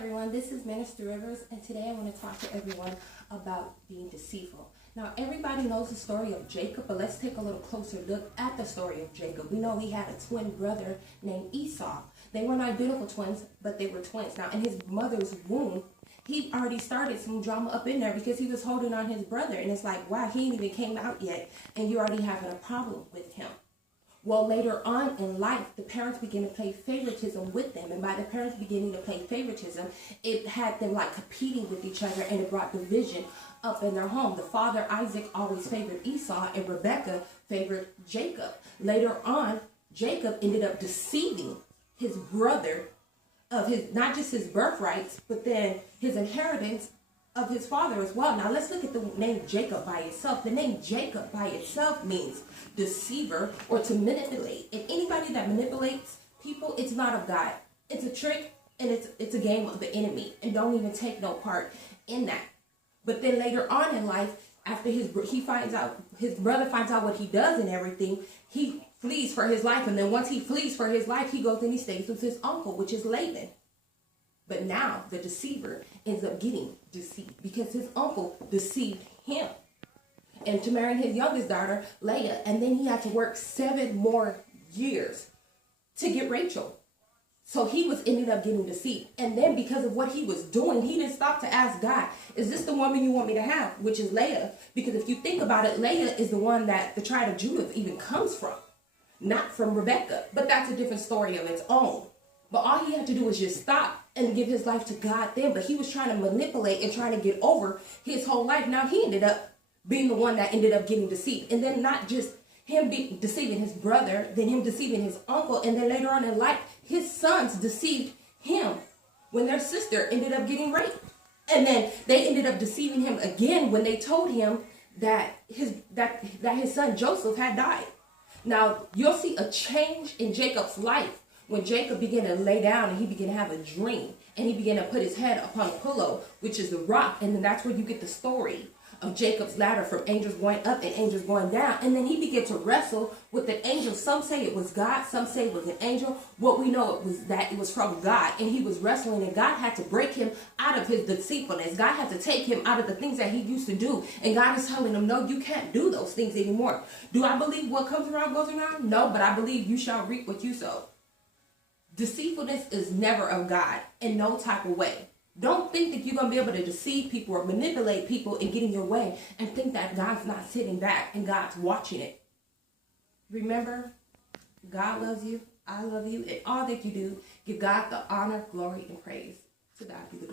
everyone, this is Minister Rivers, and today I want to talk to everyone about being deceitful. Now, everybody knows the story of Jacob, but let's take a little closer look at the story of Jacob. We know he had a twin brother named Esau. They were not identical twins, but they were twins. Now, in his mother's womb, he already started some drama up in there because he was holding on his brother, and it's like, wow, he ain't even came out yet, and you're already having a problem with him. Well, later on in life, the parents began to play favoritism with them. And by the parents beginning to play favoritism, it had them like competing with each other, and it brought division up in their home. The father, Isaac, always favored Esau, and Rebekah favored Jacob. Later on, Jacob ended up deceiving his brother of his, not just his birthrights, but then his inheritance of his father as well. Now let's look at the name Jacob by itself. The name Jacob by itself means deceiver or to manipulate. And anybody that manipulates people, it's not of God. It's a trick, and it's a game of the enemy, and don't even take no part in that. But then later on in life, after his brother finds out what he does and everything, he flees for his life. And then once he flees for his life, he goes and he stays with his uncle, which is Laban. But now the deceiver ends up getting deceived because his uncle deceived him into marrying his youngest daughter, Leah. And then he had to work 7 more years to get Rachel. So he ended up getting deceived. And then because of what he was doing, he didn't stop to ask God, is this the woman you want me to have? Which is Leah. Because if you think about it, Leah is the one that the tribe of Judah even comes from, not from Rebekah. But that's a different story of its own. But all he had to do was just stop and give his life to God then. But he was trying to manipulate and trying to get over his whole life. Now he ended up being the one that ended up getting deceived. And then not just him deceiving his brother, then him deceiving his uncle. And then later on in life, his sons deceived him when their sister ended up getting raped. And then they ended up deceiving him again when they told him that his son Joseph had died. Now you'll see a change in Jacob's life when Jacob began to lay down and he began to have a dream, and he began to put his head upon a pillow, which is the rock. And then that's where you get the story of Jacob's ladder, from angels going up and angels going down. And then he began to wrestle with an angel. Some say it was God, some say it was an angel. What we know it was from God, and he was wrestling, and God had to break him out of his deceitfulness. God had to take him out of the things that he used to do, and God is telling him, no, you can't do those things anymore. Do I believe what comes around goes around? No, but I believe you shall reap what you sow. Deceitfulness is never of God in no type of way. Don't think that you're going to be able to deceive people or manipulate people and get in your way and think that God's not sitting back and God's watching it. Remember, God loves you. I love you. And all that you do, give God the honor, glory, and praise. To God be the glory.